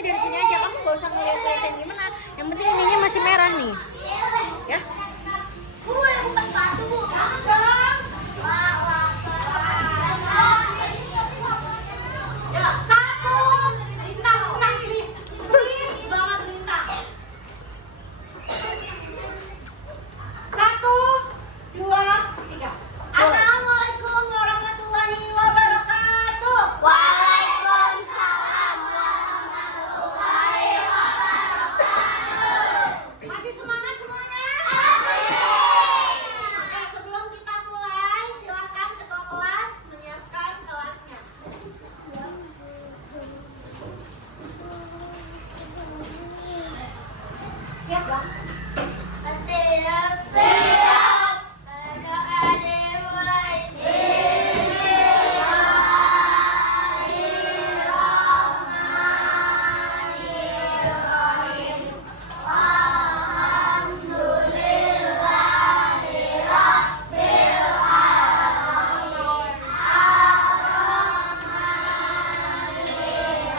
lihatnya dari sini aja, kamu gak usah ngeliat-liat yang gimana. Yang penting ininya masih merah nih. Ya. Bu, bukan sepatu, Bu. Ya, satu. Lintang, please. Please banget Lintang. Satu, dua, tiga. Assalamualaikum warahmatullahi wabarakatuh. Waalaikumsalam warahmatullahi wabarakatuh. Masih semangat semuanya? Amin. Oke, sebelum kita mulai, silakan ketua kelas menyiapkan kelasnya. Siap, Bang? Siap, siap. Kakak dimulai. Bismillahirrahmanirrahim. Alhamdulillahirabbil alamin.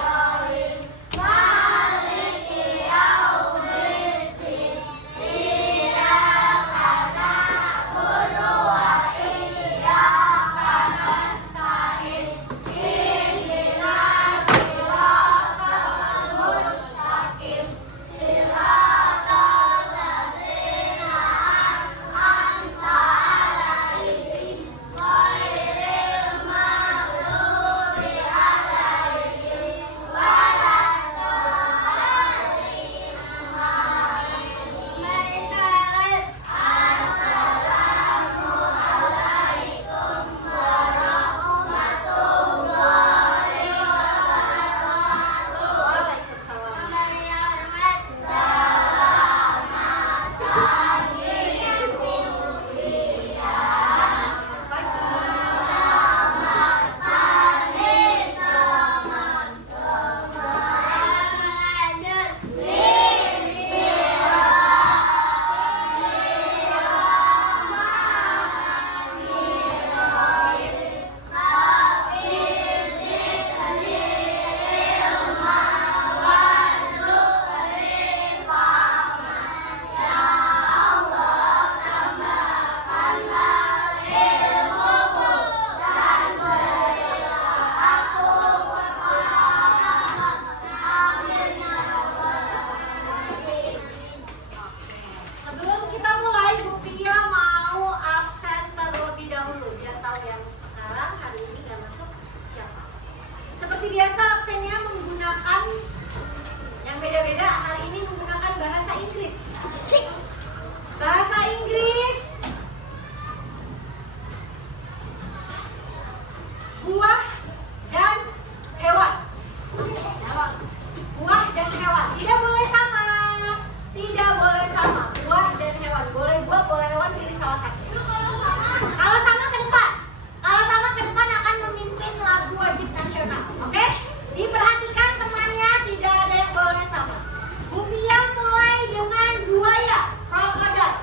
Ar-Rahmanirrahim. Maliki yaumiddin. Iyyaka na'budu wa iyyaka nasta'in. Ihdinas siratal mustaqim. Siratal ladzina an'amta 'alaihim ghairil maghdubi 'alaihim waladdallin. Assalamualaikum warahmatullahi wabarakatuh. Waalaikumsalam. Selamat pagi kuliah. Selamat pagi teman-teman. Lanjut. Bismillahirrahmanirrahim. Hafidh zikri ilma warzuqni fahman. Ya Allah, tambahkanlah ilmuku dan berilah aku kefahaman. Amin ya rabbal alamin. Sebelum kita mulai, Bu Pia mau absen terlebih dahulu. Biar tahu yang sekarang hari ini nggak masuk siapa. Seperti biasa absennya menggunakan yang beda-beda. Hari ini menggunakan bahasa Inggris. Asik. Bahasa Inggris. Buah dan hewan. Jawab. Buah dan hewan. Tidak boleh sama. Tidak boleh sama. Buah dan hewan. Boleh buah, boleh hewan, pilih salah satu. Kalau sama ke depan. Kalau sama ke depan akan memimpin lagu wajib nasional. Oke? Diperhatikan temannya, tidak ada yang boleh sama. Bu Pia mulai dengan buaya, crocodile.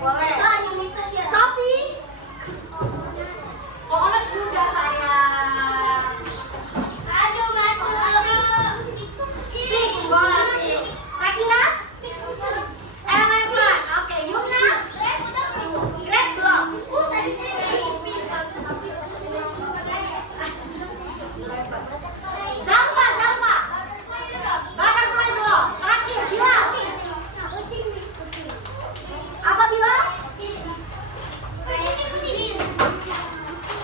boleh. Sophie. Olet udah sayang. Peach boleh Peach. Sakina? Eleven. Oke, Yumna? Grade belum? Zalfa, Zalfa. Butterfly belum? Terakhir, Bilal. Apa Bilal?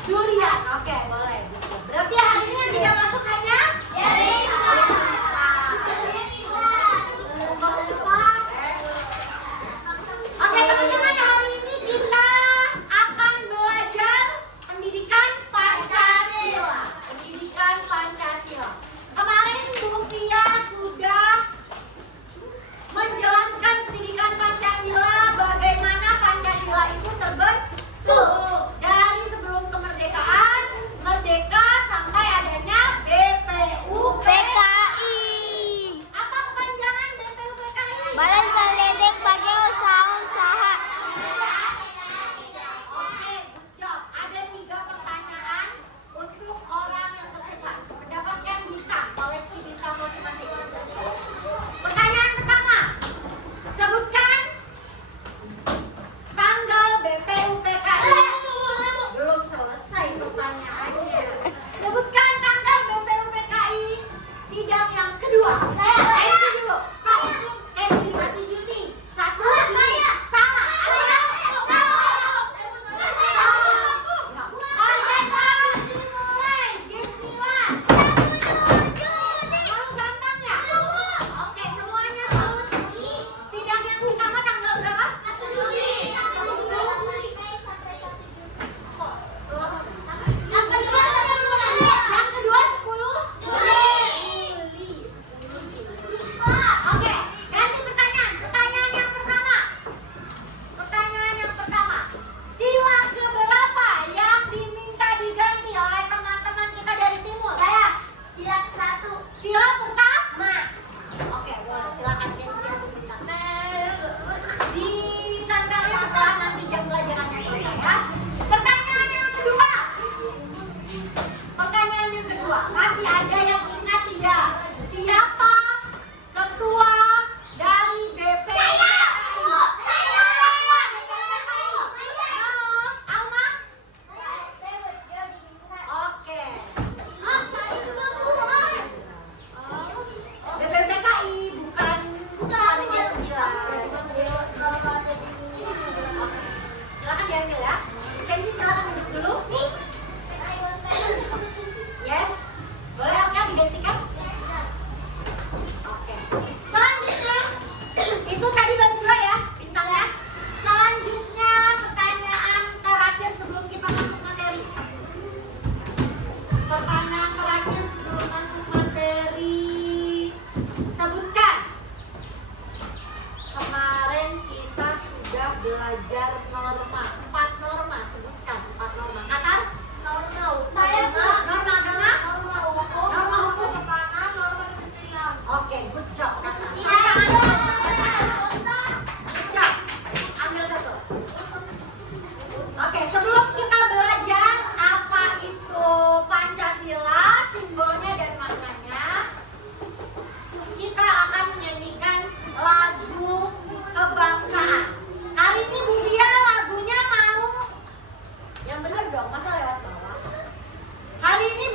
Durian. Oke, boleh. Berarti hari ini yang tidak masuk hanya? Oke teman-teman, hari ini kita akan belajar pendidikan Pancasila. Pendidikan Pancasila. Kemarin Bu Fia sudah menjelaskan pendidikan Pancasila, bagaimana Pancasila itu terbentuk dari sebelum kemerdekaan, merdeka sampai adanya BPUPKI. Apa kepanjangan BPUPKI? Badan Politik Bagi Usaha-Usaha. Oke, good job. Ada 3 pertanyaan untuk orang yang tercepat. Mendapatkan bintang, koleksi bintang masing-masing. Pertanyaan pertama. Sebutkan tanggal BPUPKI. Belum selesai pertanyaannya. Sebutkan tanggal BPUPKI sidang yang kedua. Enti dulu. Stop. Enti dulu. 1 Juni. 1 Juni. Salah. Ada? Konsentrasi dimulai. Gemilan. Terlalu gampang ya? Oke, semuanya turun. Sidang yang pertama tanggal berapa? 1 Juni. Yang kedua 10 Juli. Yang kedua 10 Juli. Oke, ganti pertanyaan. Pertanyaan yang pertama. Pertanyaan yang pertama. Sila keberapa yang diminta diganti oleh teman-teman kita dari timur? Sila 1. Sila pertama. Ma. Oke, boleh. Silakan ganti aku minta. Ditempelnya setelah nanti jam pelajarannya selesai ya. Pertanyaan yang kedua. Pertanyaan yang kedua. Masih ada yang ingat tidak? Siapa ketua dari BPUPKI? Alma? Oke. BPUPKI bukan Panitia 9. Silakan diambil ya. Kenzi silakan duduk dulu. Yes. Boleh Alka digantikan? Oke. Selanjutnya itu tadi baru 2 ya bintangnya. Selanjutnya pertanyaan terakhir sebelum kita masuk materi. Pertanyaan terakhir sebelum masuk materi. Sebutkan. Kemarin kita sudah belajar norma. 4 norma. Sebutkan 4 norma. Katar? Norma agama? Norma hukum? Oke, good job Katar. Good job. Ambil satu. Oke, sebelum kita belajar apa itu Pancasila, simbolnya dan maknanya, kita akan menyanyikan lagu kebangsaan. Hari ini Bu Fia lagunya mau yang benar dong, masa lewat bawah. Hari ini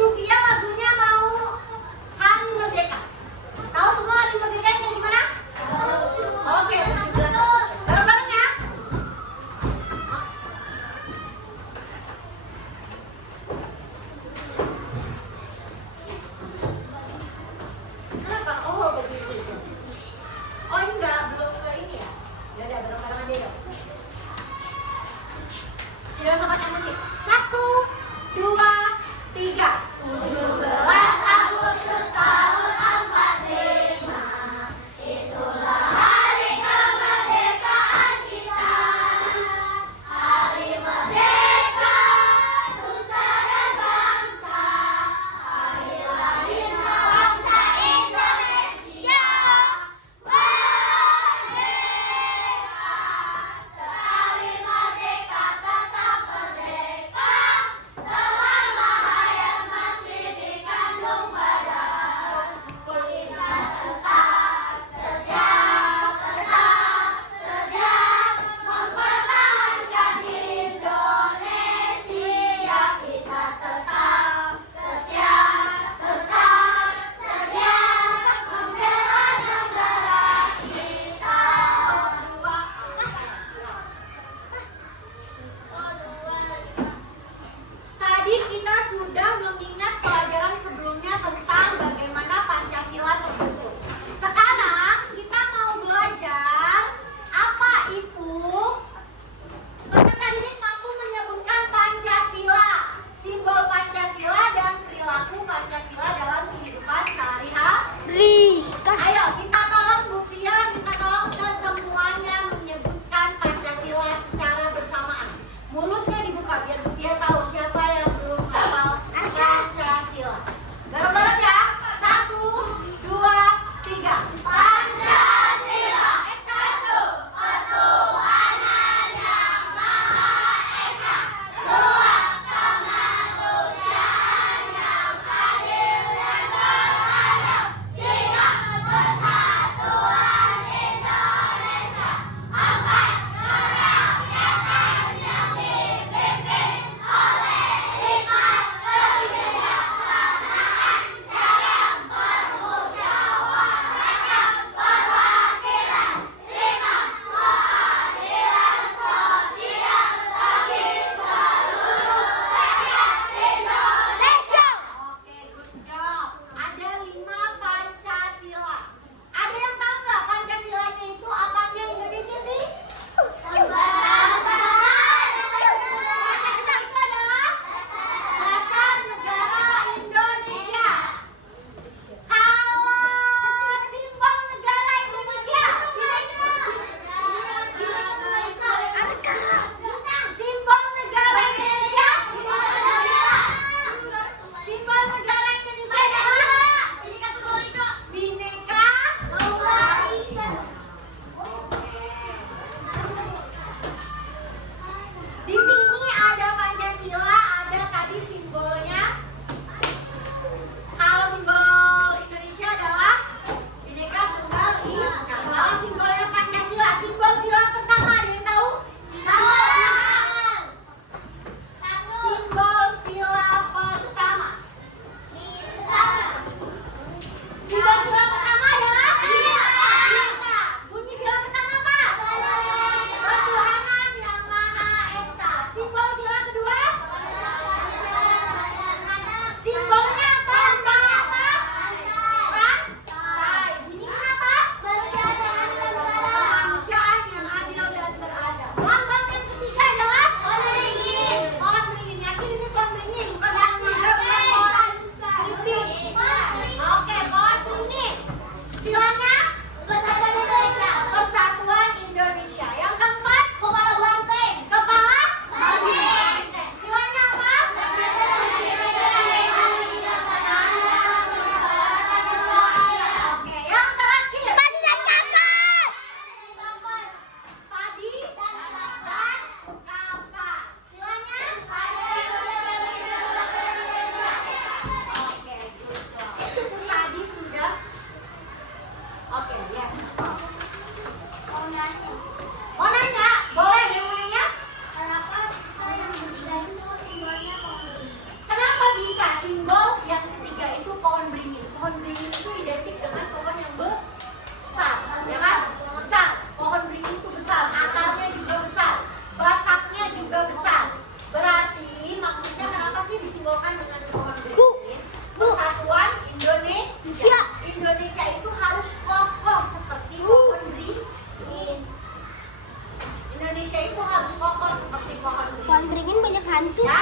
hantu. Ya.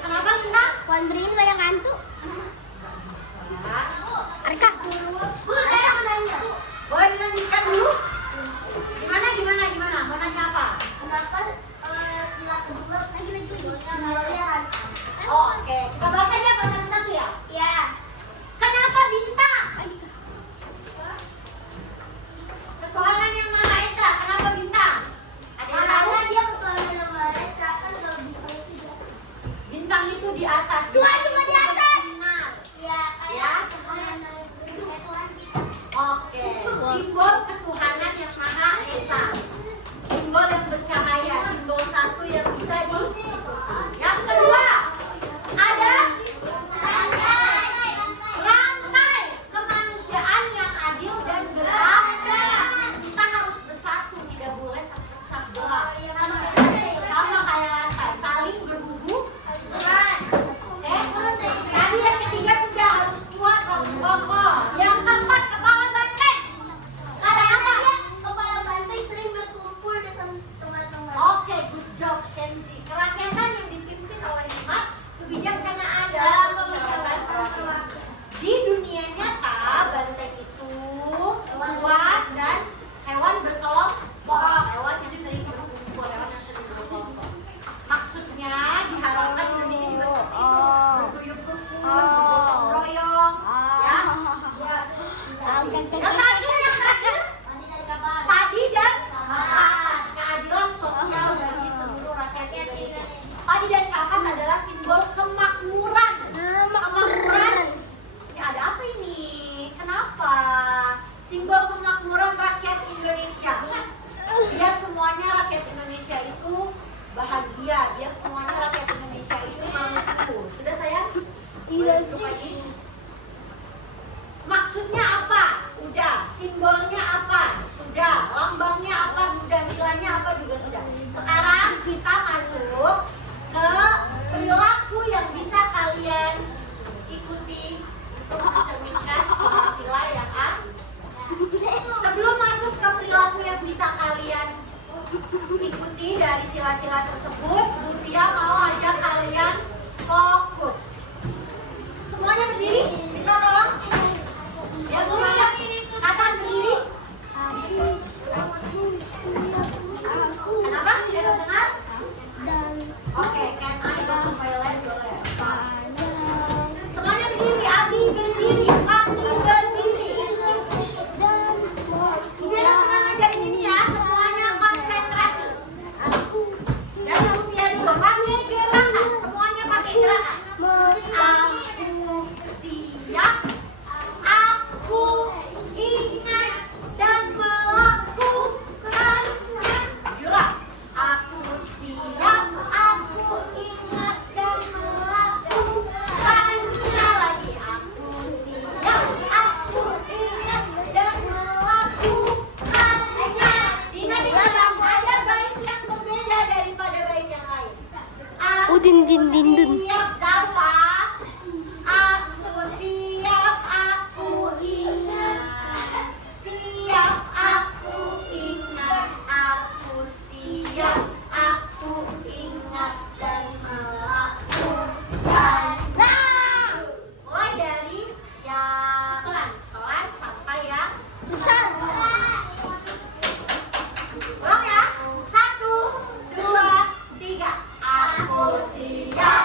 Kenapa Linda? Wan beriin bayang hantu. Ya. Arka. Bu, saya mau nanya. Boleh dilanjutkan dulu? Gimana? Mau nanya apa? Kenapa sila kedua lagi simbolnya? Oh, oke. Kita bahas aja apa satu-satu ya? Ya. Kenapa bintang? Ketuhanan yang Maha Esa. Kenapa bintang? Ada yang tahu? Karena dia ketuhanan yang Maha Esa kan kalau bintang itu tidak. Bintang itu di atas. Dua cuma di atas. Benar. Ya, Ya. Tuhan kita. Oke. Simbol ketuhanan yang Maha Esa. Simbol yang bercahaya. Simbol satu yang bisa di. Yang kedua ada rantai kemanusiaan yang adil dan beradab. Kita harus bersatu, tidak boleh terpecah belah. Sama kayak rantai, saling berhubung. Tadi yang ketiga sudah harus kuat, harus kokoh. Yang keempat kepala banteng. Karena kepala banteng sering berkumpul dengan teman-teman. Oke, good job Kenzie. Kerakyatan yang dipimpin oleh hikmat, kebijaksanaan Dalam dalam pembicaraan pembicaraan perasaan. di dunia nyata, banteng itu kuat dan hewan berkelompok. Hewan yang sering berkumpul, hewan yang sering berkelompok. Maksudnya diharapkan Indonesia juga seperti itu, berguyup rukun, bergotong royong, ya. Yang terakhir, padi dan kapas, keadilan sosial bagi seluruh rakyat Indonesia. Padi dan kapas adalah simbol kemakmuran. Kemakmuran. Ini ada apa ini? Kenapa? Simbol kemakmuran rakyat Indonesia. Biar semuanya rakyat Indonesia itu bahagia. Biar semuanya rakyat Indonesia itu mampu. Sudah sayang? Iya, Jis. Maksudnya apa? Udah. Simbolnya apa? Sudah. Lambangnya apa? Sudah. Silanya apa? Juga sudah. Sekarang kita masuk ke perilaku yang bisa kalian ikuti untuk mencerminkan sila-sila yang ada. Sebelum masuk ke perilaku yang bisa kalian ikuti dari sila-sila tersebut, Bu Fia mau ajak kalian fokus. Semuanya berdiri, kita tolong. Yang semuanya kanan berdiri. Kenapa? Tidak dengar? Oke, can I go to toilet? Boleh. Semuanya berdiri, Abi berdiri, Fati berdiri. Ibu yang tenang aja di sini ya, semuanya konsentrasi. Dan Bu Fia dulu, pakai gerakan, semuanya pakai gerakan. Aku siap, aku ingat dan melakukan. Gila, aku siap, aku ingat dan melakukan. Lagi, aku siap, aku ingat dan melakukan. Ingat, ada bait yang berbeda daripada bait yang lain. Aku siap, Zalfa. Aku siap, aku ingat. Siap, aku ingat. Aku siap, aku ingat dan melakukan. Mulai dari yang pelan sampai yang besar. Ulang ya. 1, 2, 3. Aku siap,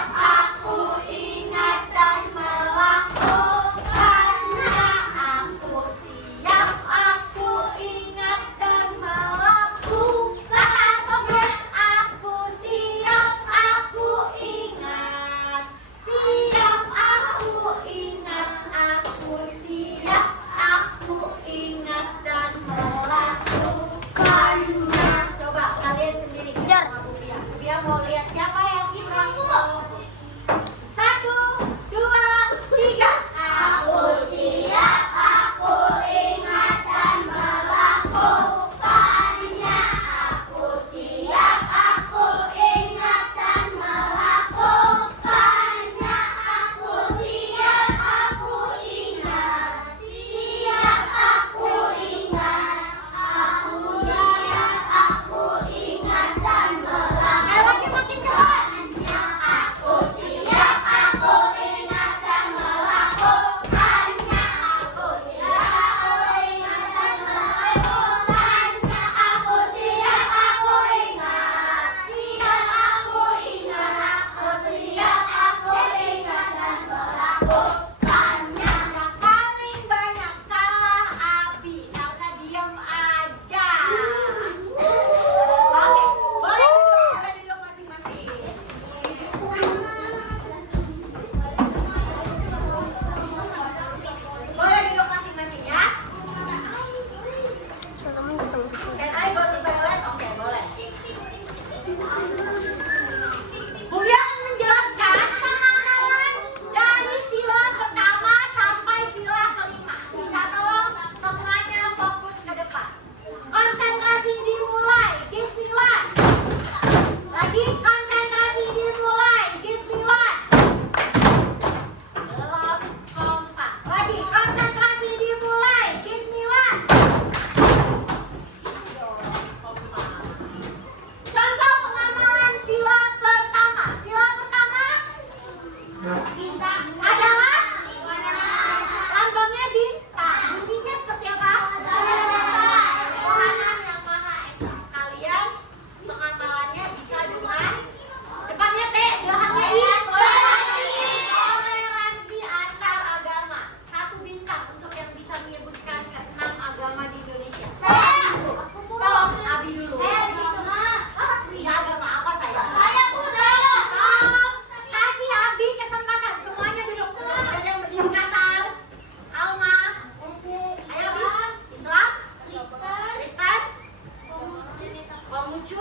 Konghucu,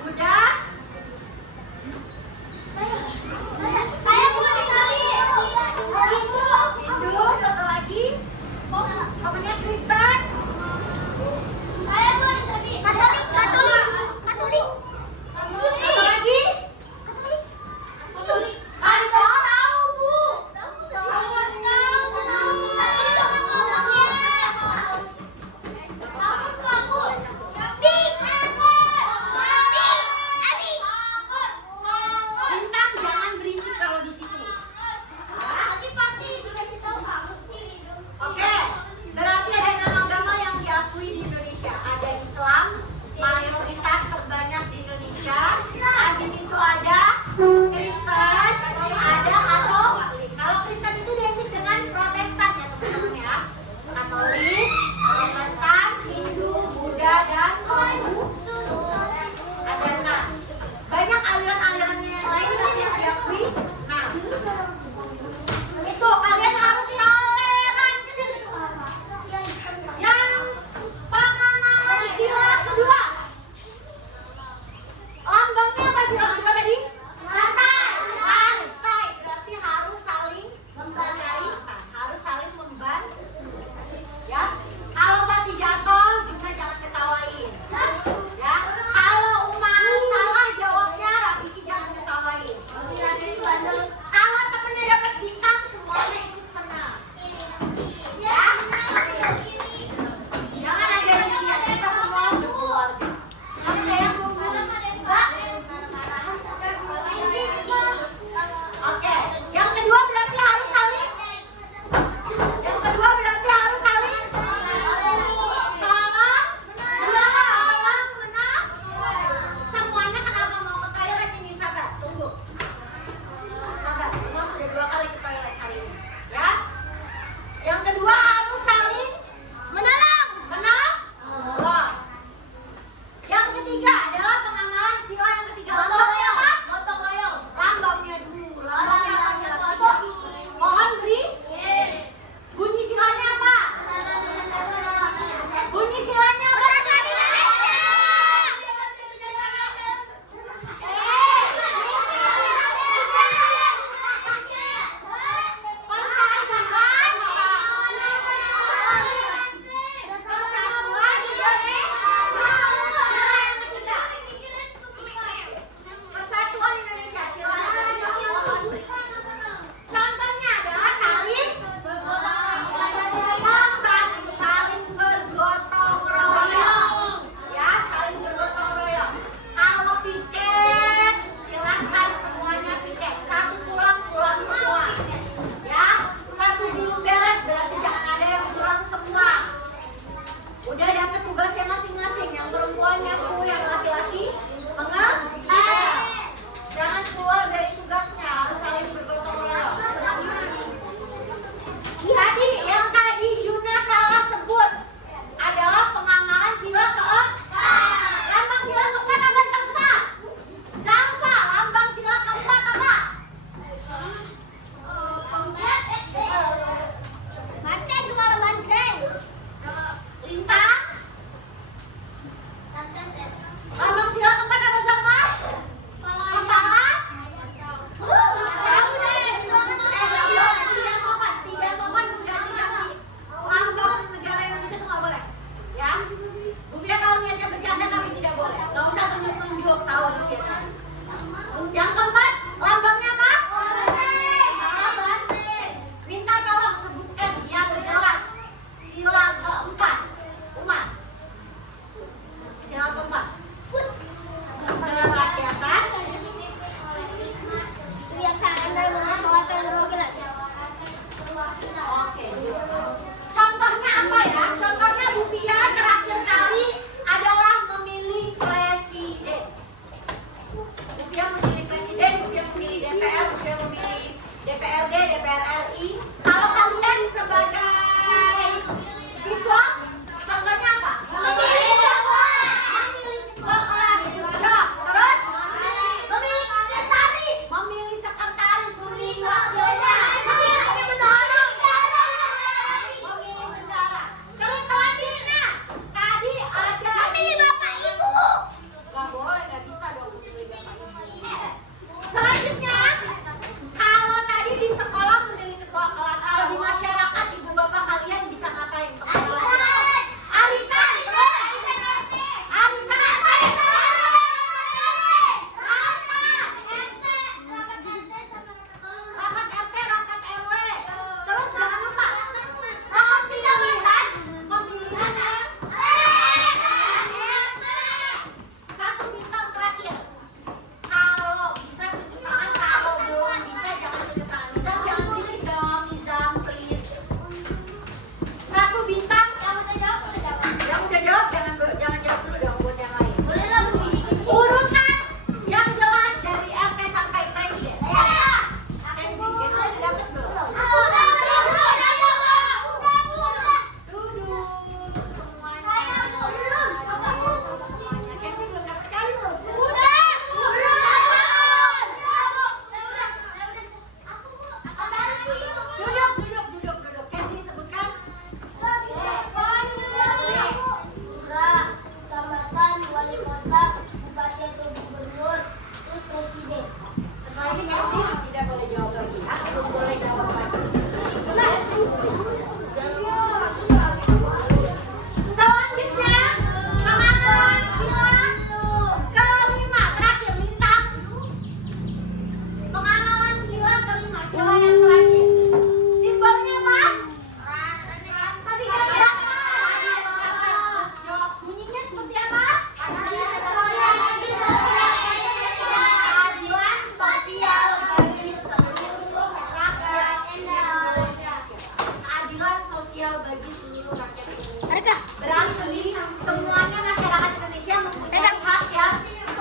Buddha, Saya boleh sabi. Hindu, satu lagi. Apanya Kristen? Saya boleh sabi. Katolik. Satu lagi. Katolik. Kanto. Tahu, Bu. Tahu. Kamu selaku.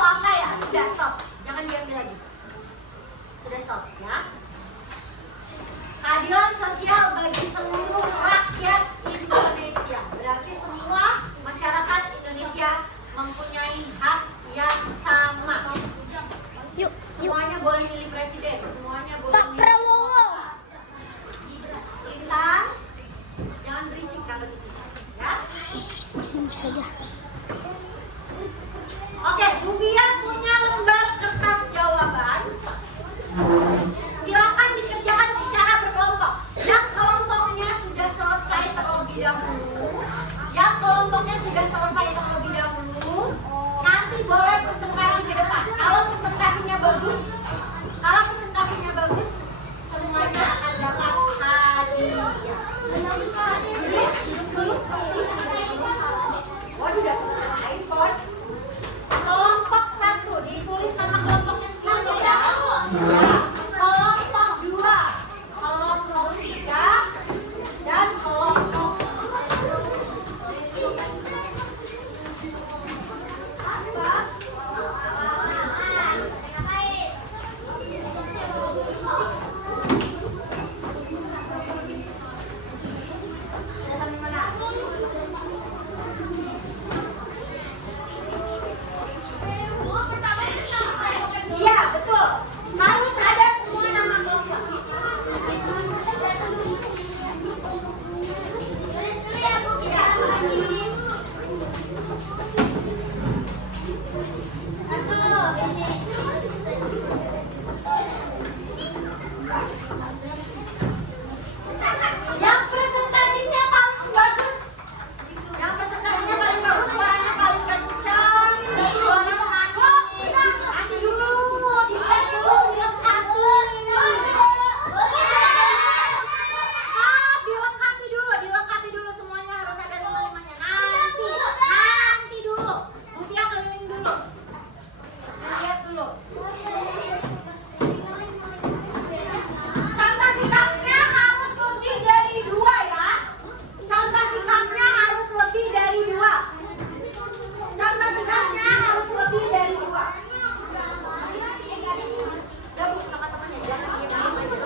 angka ya? Sudah, stop. Jangan diambil lagi. Sudah, stop ya. Keadilan sosial bagi seluruh rakyat Indonesia. Berarti semua masyarakat Indonesia mempunyai hak yang sama. Yuk, Semuanya boleh milih presiden, semuanya boleh Pak milih Prabowo. Intan, jangan berisik kalau di sini, ya. Saja. Oke, Bu Fian punya lembar kertas jawaban. Silakan dikerjakan secara berkelompok. Yang kelompoknya sudah selesai terlebih dahulu, nanti boleh presentasi ke depan. Kalau presentasinya bagus, semuanya akan dapat hadiah. Duduk dulu. Waduh, udah mulai, Ford. Kelompok 1 ditulis nama kelompoknya semuanya ya. Kelompok 2, kelompok 3, dan kelompok iya, betul. Harus ada semua nama kelompok. Yang presentasinya paling bagus, suaranya paling kencang, boleh nyanyi dulu, dilengkapi dulu semuanya harus ada teman-temannya. Nanti dulu, Bu Tia keliling dulu, lihat dulu. Contoh sikapnya harus lebih dari 2 ya. Contoh sikapnya harus lebih dari 2. Gabung sama temannya, jangan diam aja.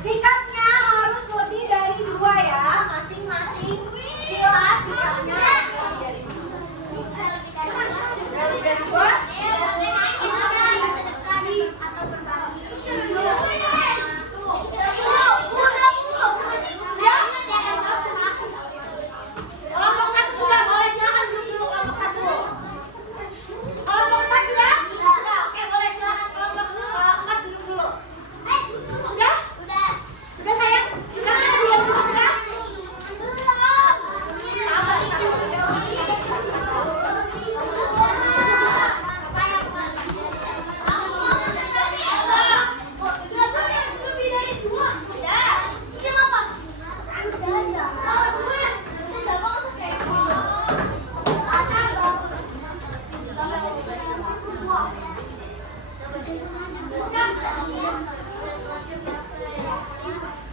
Sikapnya harus lebih dari 2 ya. Masing-masing sila sikapnya lebih dari 2. Lebih dari 2. Kelompok 1 sudah, boleh silakan duduk dulu kelompok 1. Kelompok 4 sudah? Sudah, oke boleh silakan kelompok 4 duduk dulu. Sudah? Sudah sayang? Sudah diam dulu sudah? Sabar.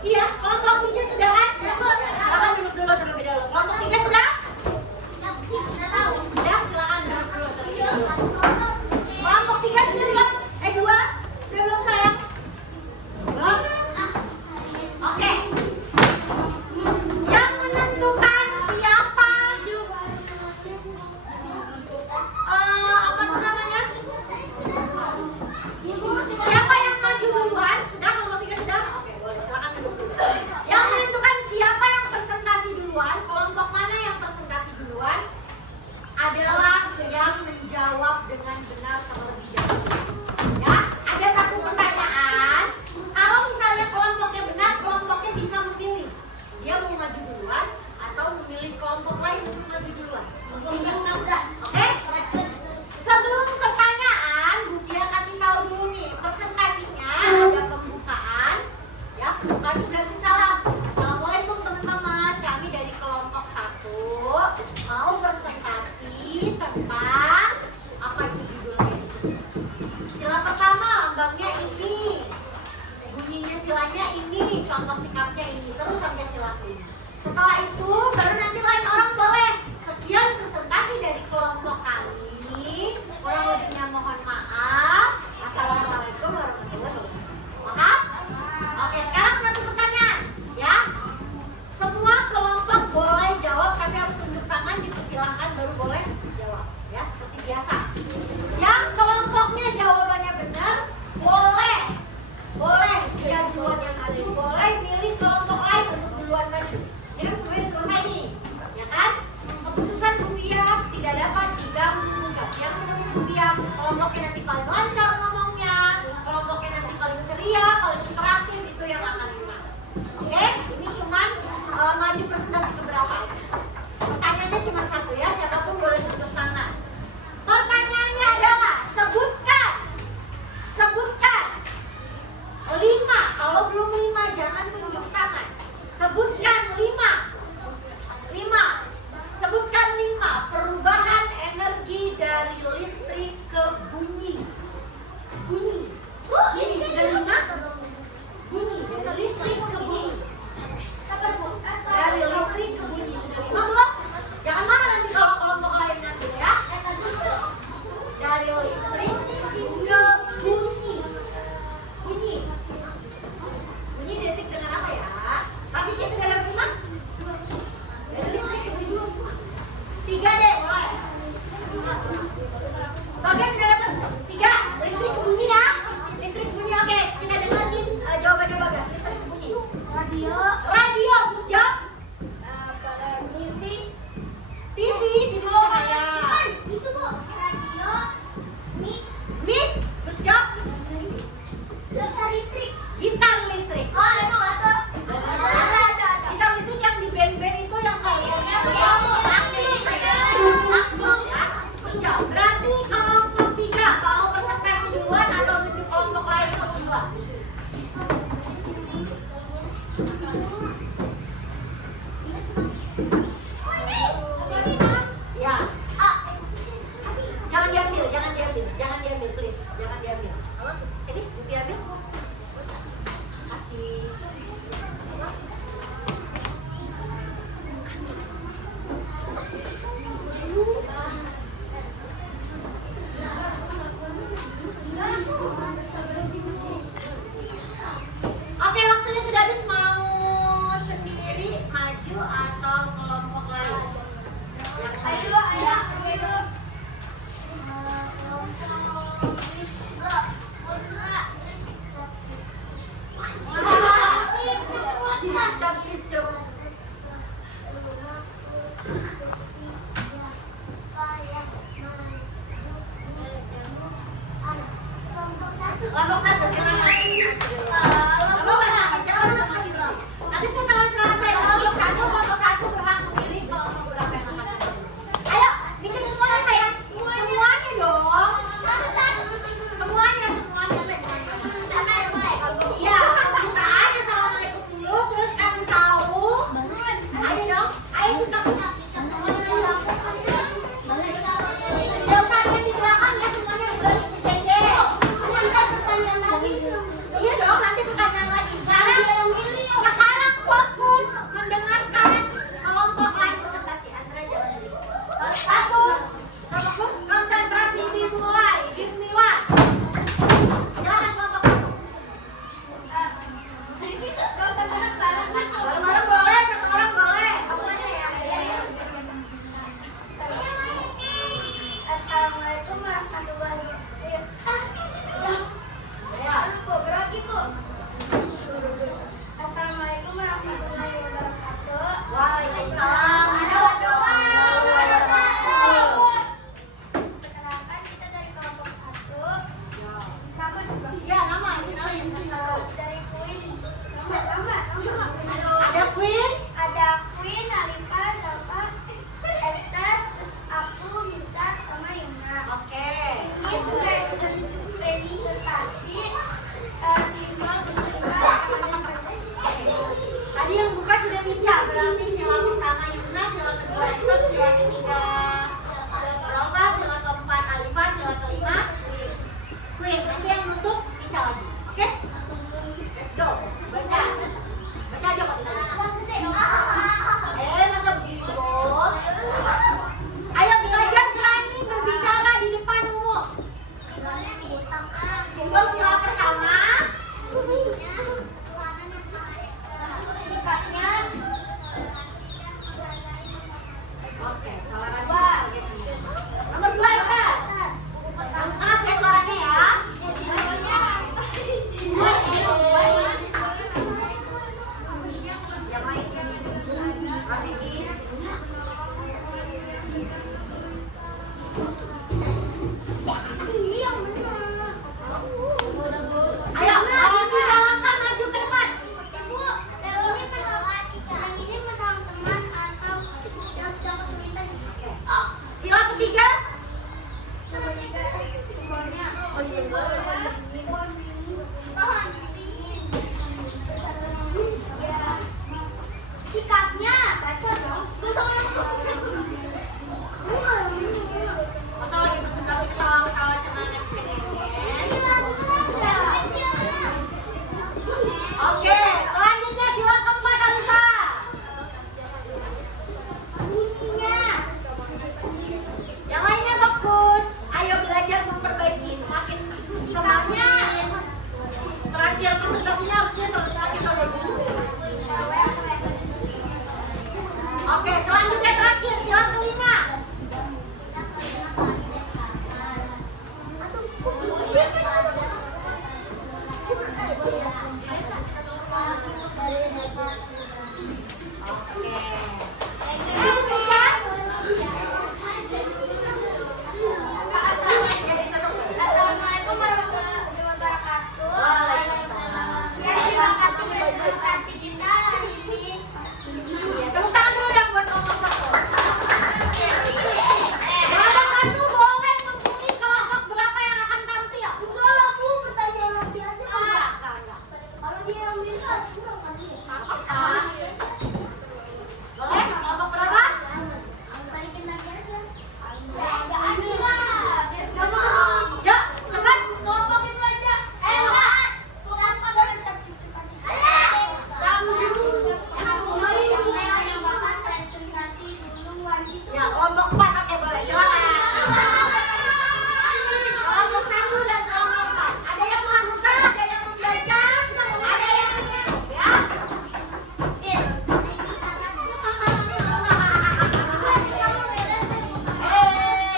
Iya, kelompok 3 sudah kan? Silakan duduk dulu terlebih dahulu. Kelompok 3 sudah? Sudah, silakan duduk dulu terlebih dahulu. Kelompok 3 sudah belum? 2? Sudah belum sayang? Belum? Oke. Yang menentukan siapa apa itu namanya? Siapa yang maju duluan? Sudah, kelompok 3 sudah? Oke, boleh silakan duduk dulu. Yang menentukan siapa yang presentasi duluan, kelompok mana yang presentasi duluan adalah yang menjawab dengan benar terlebih dahulu. Ya, ada satu pertanyaan. Kalau misalnya kelompoknya benar, kelompoknya bisa memilih dia mau maju duluan atau memilih kelompok lain untuk maju duluan. Oke? Sebelum lagi tentang apa itu judulnya. Sila pertama lambangnya ini, bunyinya silanya ini, contoh sikapnya ini, terus sampai sila ini. Setelah itu baru nanti lain orang boleh. Sekian presentasi dari kelompok kami. Kurang lebihnya mohon maaf. Assalamualaikum warahmatullahi wabarakatuh. Maaf? Oke, sekarang satu pertanyaan ya. Semua kelompok boleh jawab, tapi harus tunjuk tangan, dipersilahkan baru boleh jawab. Ya, seperti biasa. Yang kelompoknya jawabannya benar, boleh dia duluan yang maju, boleh milih kelompok lain untuk duluan maju. Jadi semuanya udah selesai nih, ya kan? Keputusan Bubiah tidak dapat diganggu-gugat. Yang menurut Bubiah, kelompoknya nanti paling lancar ngomongnya, kelompoknya nanti paling ceria, paling interaktif, itu yang akan menang. Oke? Ini cuman maju presentasi keberapa aja. Pertanyaannya cuma satu ya, siapapun boleh tunjuk tangan. Pertanyaannya adalah sebutkan 5. Kalau belum 5 jangan tunjuk tangan. Sebutkan 5. Sebutkan 5 perubahan energi dari listrik ke bunyi. Ini sudah 5. Bunyi dari listrik ke bunyi. Dari listrik ke bunyi sudah 5 belum? Jangan marah nanti kalau kelompok lain nanti ya. Dari listrik ke bunyi. Bunyi identik dengan apa ya? Rafinya sudah dapat 5? Dari listrik ke bunyi. 3 deh, boleh. Bagas sudah dapat 3. Listrik ke bunyi ya. Listrik ke bunyi, oke. Kita dengerin jawabannya Bagas. Listrik ke bunyi. Radio, good job. TV cahaya. Itu Bu, radio, Mic, good job. gitar listrik. Gitar listrik. Oh, emang ada? Ada. Gitar listrik yang di band-band itu yang kalian Iya. Good job. Berarti kelompok 3 mau presentasi duluan atau tunjuk kelompok lain untuk duluan? Ya. Jangan diambil, please. Jangan diambil. Sini, diambil. Kasih. Oke, waktunya sudah habis. Mau sendiri maju atau kelompok lain? Cicip. Kelompok 1 silakan. Jawab sama kita. Nanti setelah selesai kelompok 1 berhak memilih kelompok berapa yang akan dipilih. Ayo, bikin semuanya sayang. Semuanya dong. Semuanya. Iya, buka aja assalamualaikum dulu, terus kasih tahu. Ayo dong, ayo kita. Gak usah ada yang di belakang ya, semuanya berbaris berjejer. Pertanyaan tiga. Sikapnya baca dong. Masa lagi presentasi ketawa-ketawa cenganges gini. Oke, selanjutnya sila keempat Alisa. Bunyinya. Yang lainnya fokus. Ayo belajar memperbaiki. Semakin terakhir presentasinya harusnya terus aja kalau Oke, selanjutnya terakhir sila kelima. Assalamualaikum warahmatullahi wabarakatuh. Ya, terima kasih presentasi kita hari ini. Tepuk tangan dulu dong buat kelompok satu. Kelompok satu boleh memilih kelompok berapa yang akan tampil. Enggak lah, Bu, pertanyaan nanti aja. Enggak. Kalau dia yang bilang, sudah kan dia. Boleh? Kelompok berapa? Balikin lagi aja. Ya, Ani lah. Nggak mau. Yuk, cepat. Kelompok itu aja. Enggak. Kelompok jangan cap-cap aja. Kamu yang bakal presentasi dulu wanita. Ya, kelompok 4 oke boleh. Silakan. Kelompok 1 dan kelompok 4. Ada yang membuka, ada yang membaca, ada yang menyimak ya.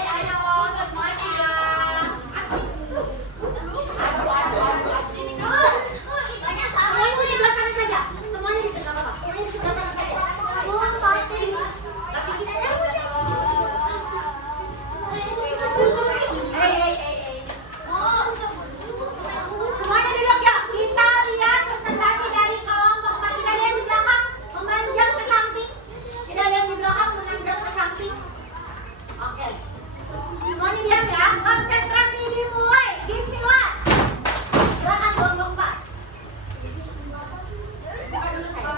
Ayo semuanya. Semuanya di sebelah sana saja. Semuanya di sebelah apa? Semuanya di sebelah sana saja. Tapi kita semuanya duduk ya. Kita lihat presentasi dari kelompok 4. Tidak ada yang di belakang memanjang ke samping. Tidak ada yang di belakang memanjang ke samping. Oke. Semuanya diam ya. Konsentrasi dimulai. Dimulai. Silakan kelompok 4. Buka dulu saya.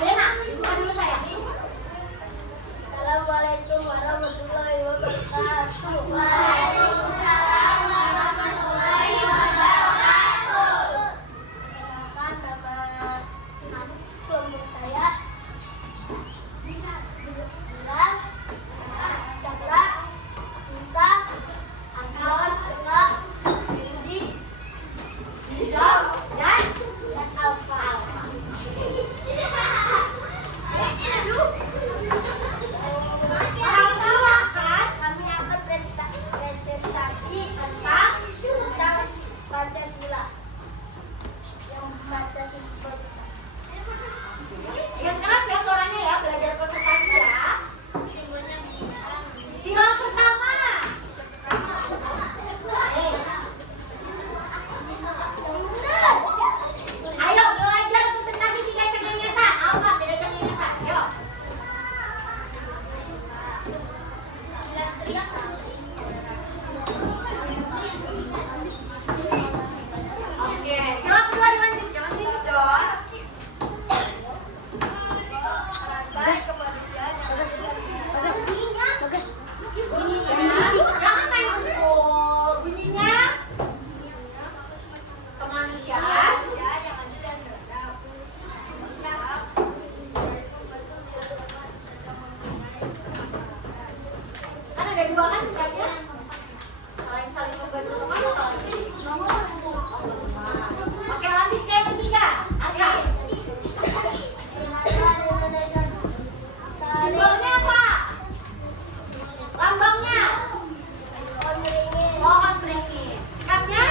Ayo nak, buka dulu saya. Assalamualaikum warahmatullahi wabarakatuh. Waalaikumsalam warahmatullahi wabarakatuh. Perkenalkan nama kelompok saya. Bulan, Cakra, Bintang, Angkon, Tengah, Benji, Nizam, dan Alfa. Kami akan presentasi tentang Pancasila. Yang Pancasila. Yang keras ya suaranya ya, belajar presentasi ya. Sila pertama. Ayo belajar presentasi 3 cengengesan. Apa beda cengengesan? Yuk. Oke, sila kedua dilanjut. Jangan berisik dong. Bunyinya, jangan main usul. Bunyinya kemanusiaan. Kan ada 2 kan sikapnya? Saling membantu sama Oke, lanjut ke yang ketiga. Ada. Simbolnya apa? Lambangnya? Pohon beringin. Sikapnya?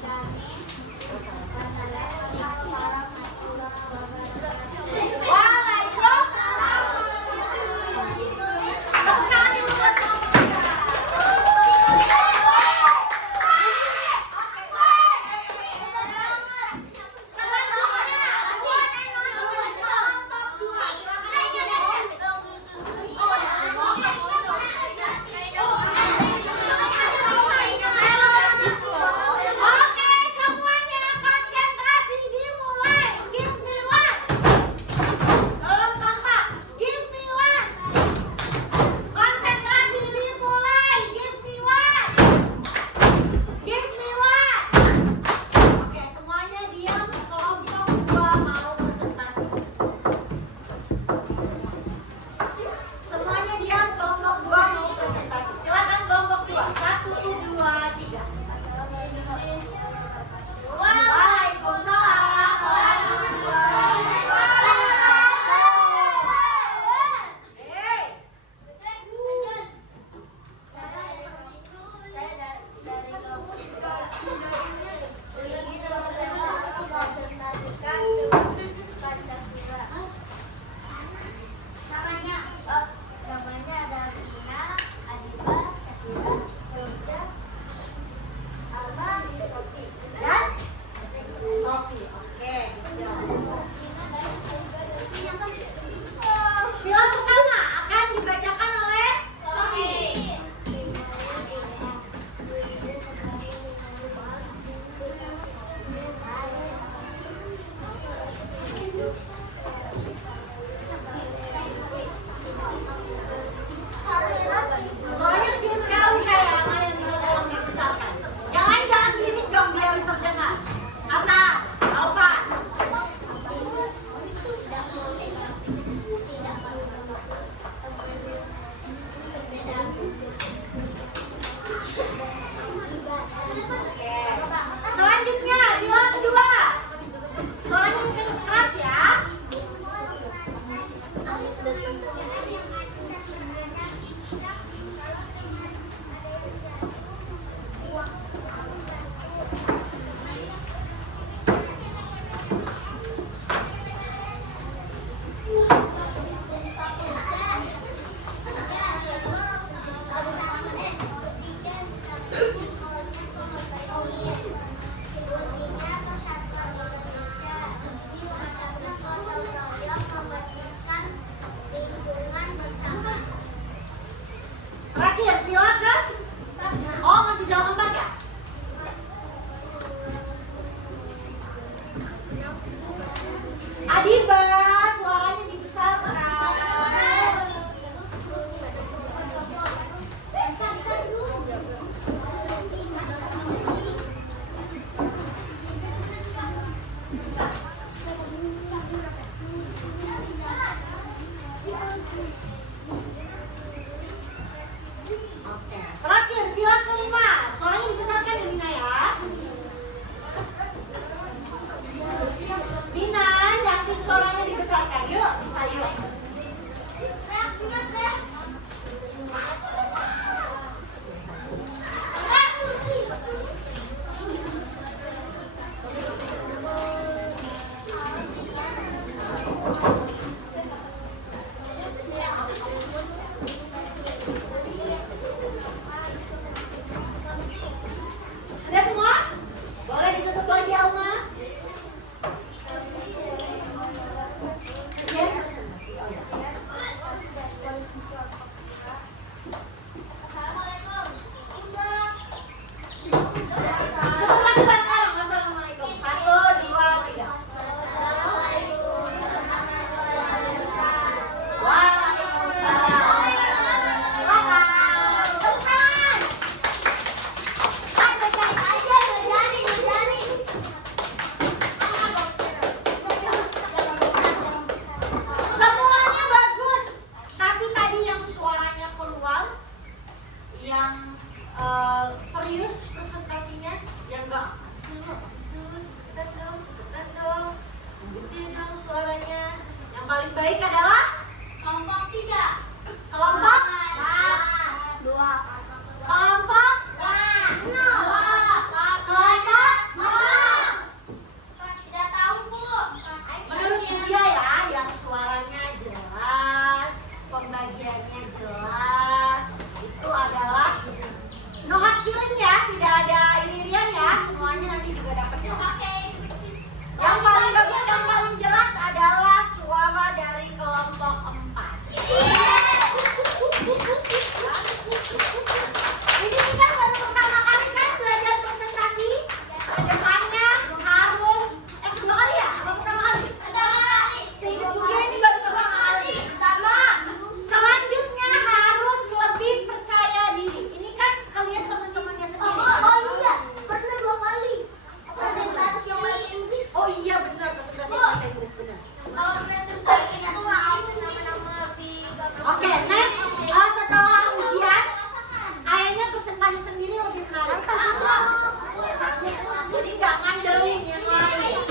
Kelompok dapat dong. Yang paling bagus, yang paling jelas adalah suara dari kelompok 4. Ini kita baru pertama kali kan belajar presentasi. Kedepannya harus kedua kali ya? Apa pertama kali? Seingat juga ini baru pertama kali. Selanjutnya harus lebih percaya diri. Ini kan kalian teman-temannya sendiri. Pernah 2 kali. Presentasi yang bahasa Inggris. Oh iya benar, presentasi bahasa Inggris benar. Kalau presentasi itu nama-nama lebih Oke, next. Setelah ujian, kayaknya presentasi sendiri lebih menarik. Jadi nggak ngandelin yang lain.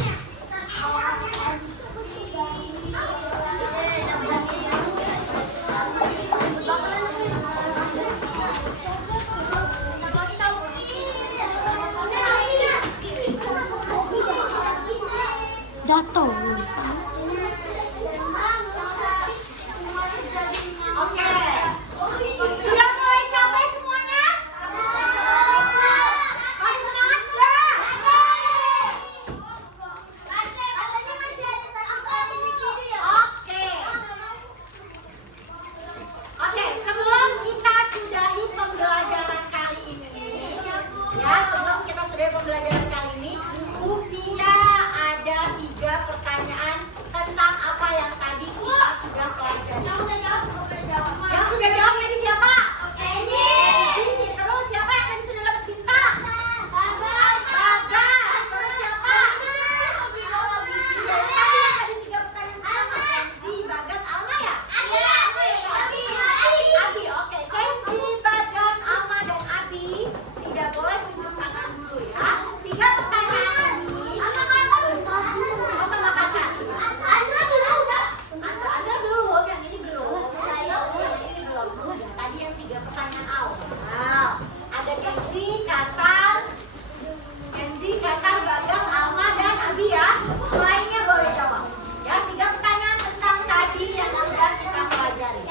Jatuh. Oke. Sudah mulai capek semuanya? Masih semangat nggak? Oke. Oke, sebelum kita sudahi pembelajaran kali ini, ya sebelum kita sudahi pembelajaran kali ini, Uvia ada 3 pertanyaan tentang apa yang tadi kita sudah pelajari. Yang sudah jawab tadi siapa? Ini. Terus siapa yang tadi sudah dapat bintang? Bagas. Terus siapa? Tadi 3 pertanyaan pertama. Kenzi, Bagas, Alma ya? Abi. Oke. Kenzi, Bagas, Alma, dan Abi tidak boleh tunjuk tangan dulu ya. 3 pertanyaan ini. Oh, sama kakak. Anda belum, yang ini belum. Ini belum. Tadi yang 3 pertanyaan awal. Ada Kenzi, Katar, Bagas, Alma, dan Abi ya. Lainnya boleh jawab. Ya, 3 pertanyaan tentang tadi yang sudah kita pelajari.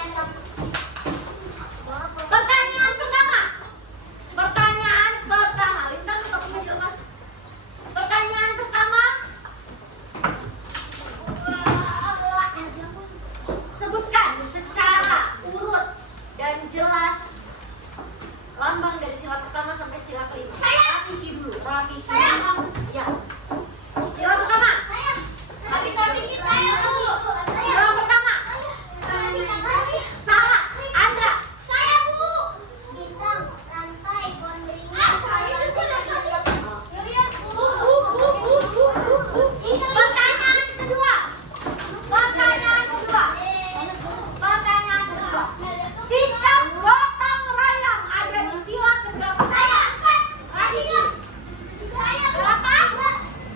Pertanyaan pertama. Lintang topinya dilepas. Pertanyaan pertama. Sebutkan secara urut dan jelas lambang dari sila pertama sampai sila kelima. Rafiki dulu. Ya. Sila pertama. Sila pertama. Salah. Andra. Pertanyaan kedua. Sikap gotong royong ada di sila keberapa?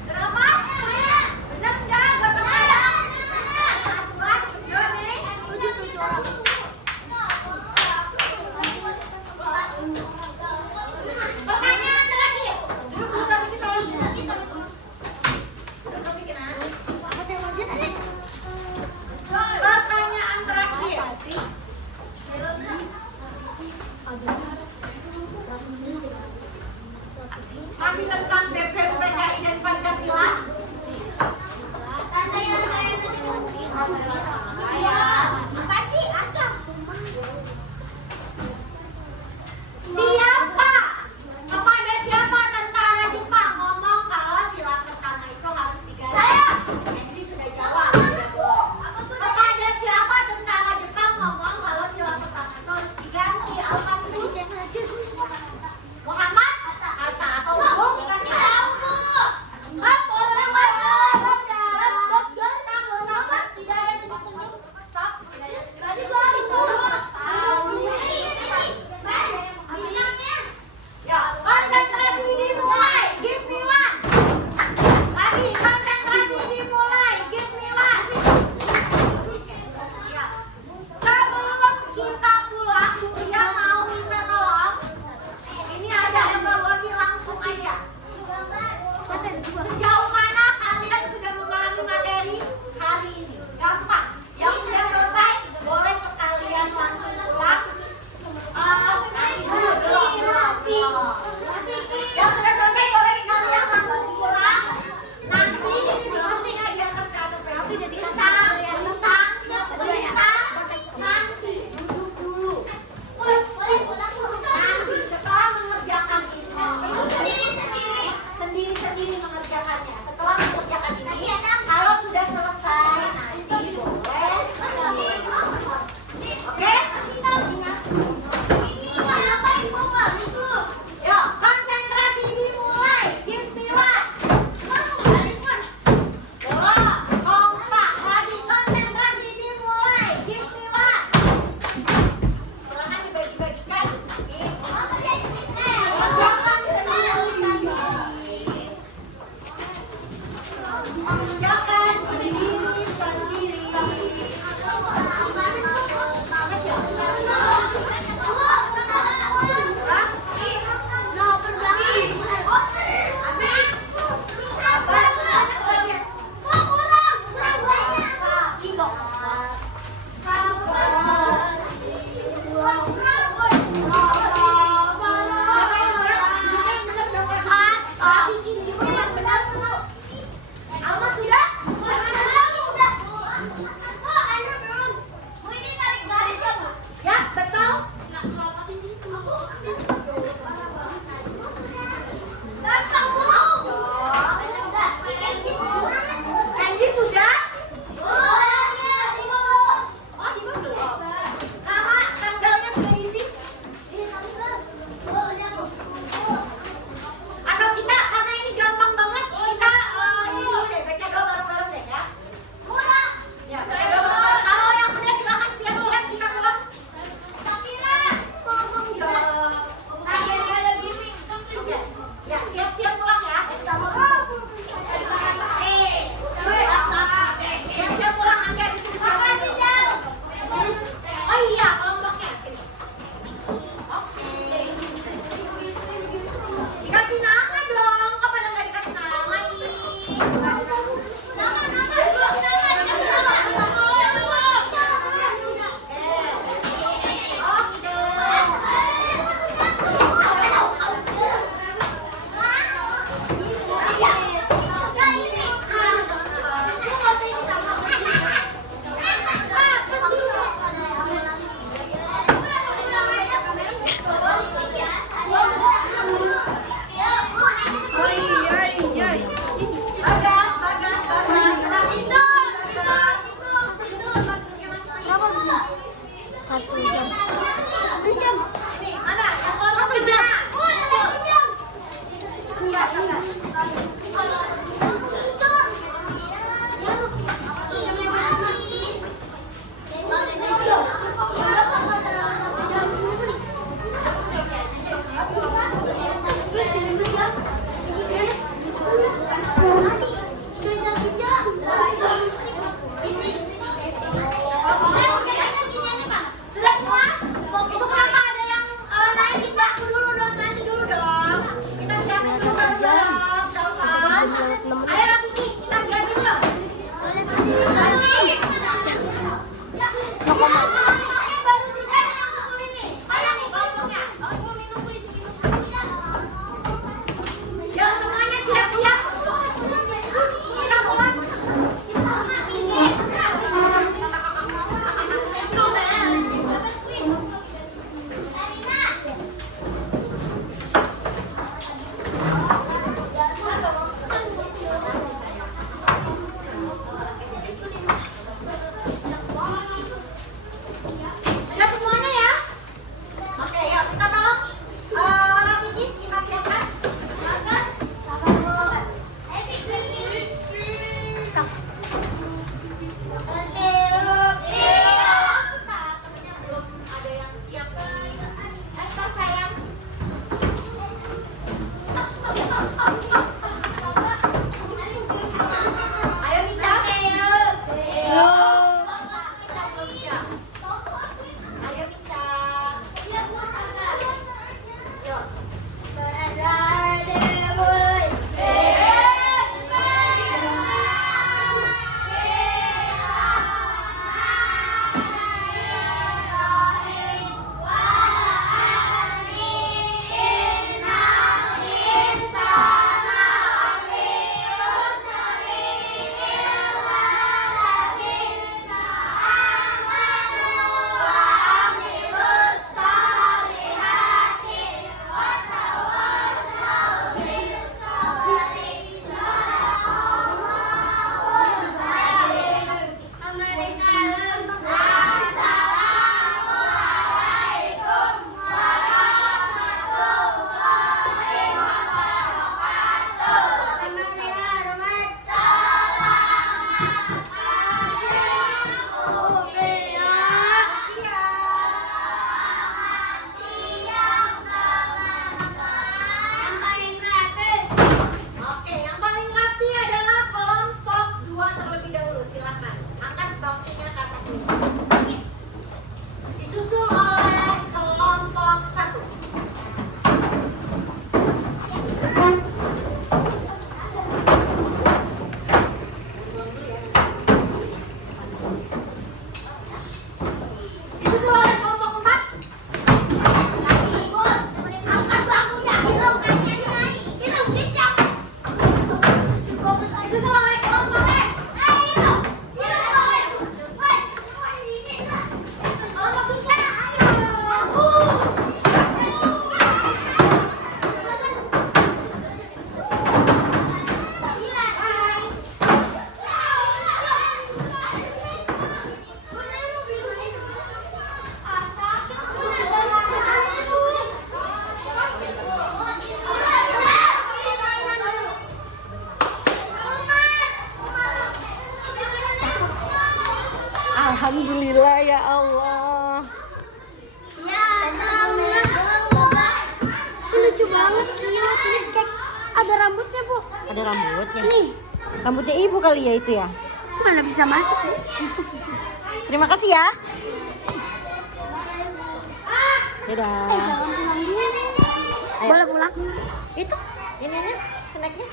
Berapa? Benar nggak gotong royong? Satuan, Joni. Pertanyaan terakhir. Duduk dulu Rafiki sayang. Duduk Rafiki nak. Pertanyaan terakhir. Masih tentang BPUPKI dan Pancasila. Kepada siapa tentara Jepang ngomong kalau sila pertama itu harus diganti? Kenzi sudah jawab. Kepada siapa tentara Jepang ngomong kalau sila pertama itu harus diganti? Alma dulu. Muhammad? Kata atau Bung? Tidak ada tunjuk-tunjuk. Stop. Ya, konsentrasi dimulai. Give me one. Lagi, konsentrasi dimulai. Give me one. Oke, siap. Sebelum kita pulang, Uvia mau minta tolong. Ini ada evaluasi langsung aja. Sejauh mana kalian sudah memahami materi hari ini? Gampang. Yang sudah selesai boleh sekalian langsung pulang. Yang sudah selesai boleh sekalian langsung pulang. Ayo Rafiki, kita siapin yuk. Baru tiga nih yang ngumpul ini. Mana nih kelompoknya? Yuk semuanya siap-siap. Kita pulang. Siap semuanya ya? Oke, yuk kita tolong Rafiki, kita siapkan. Belum ada yang siap nih. Esther sayang. Ayo Nica. Nica belum siap. Ayo Nica. Yuk. Oke, yang paling rapi adalah kelompok 2 terlebih dahulu. Silahkan angkat bangkunya ke atas nih. Disusul oleh kelompok 1. Disusul oleh kelompok 4. Disusul oleh kelompok Alhamdulillah ya Allah. Lucu banget, cute. Ini kayak ada rambutnya, Bu. Ada rambutnya. Nih, Rambutnya ibu kali ya itu ya. mana bisa masuk, Bu? Terima kasih ya. Dadah. Jangan pulang dulu. Ayo. Boleh pulang? Itu ininya snacknya.